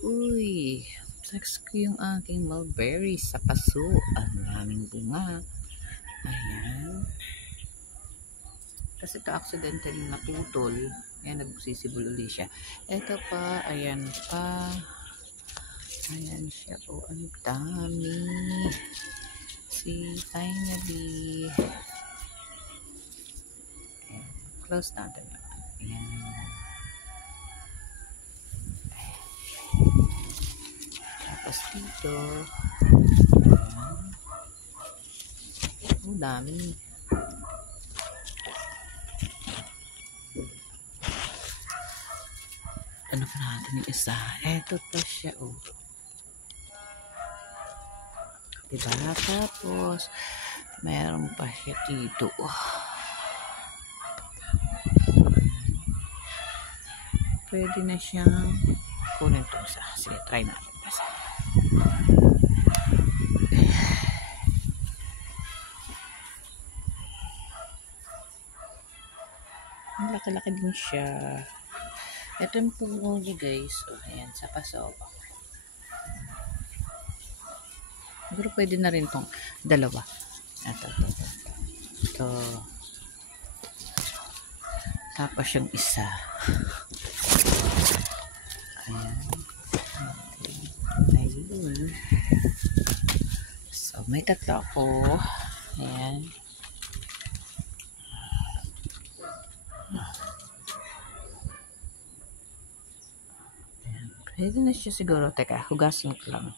Uy, flex ko yung aking mulberry sa paso. Ang daming bunga. Ayan. Kasi ito accidentally naputol. Ayan, nagsisibol ulit siya. Ito pa, ayan pa. Ayan siya. Oh, ang dami. See, finally. Ayan. Close natin. Ayan. Tapos dito. Ayan. Oh, dami. Ano pa natin yung isa? Eto pa siya, oh. Diba? Tapos, meron pa siya dito. Pwede na siyang kunin ito isa. Sige, try natin. Basta. Ang laki-laki din siya. Ito yung puno niya, guys. O, ayan, sa paso. Siguro pwede na rin itong dalawa. Ito. Tapos yung isa. Ayan. Ayun. So, may tatlo ako. Ayan. Pwede na siya siguro. Teka, hugasin ko lang.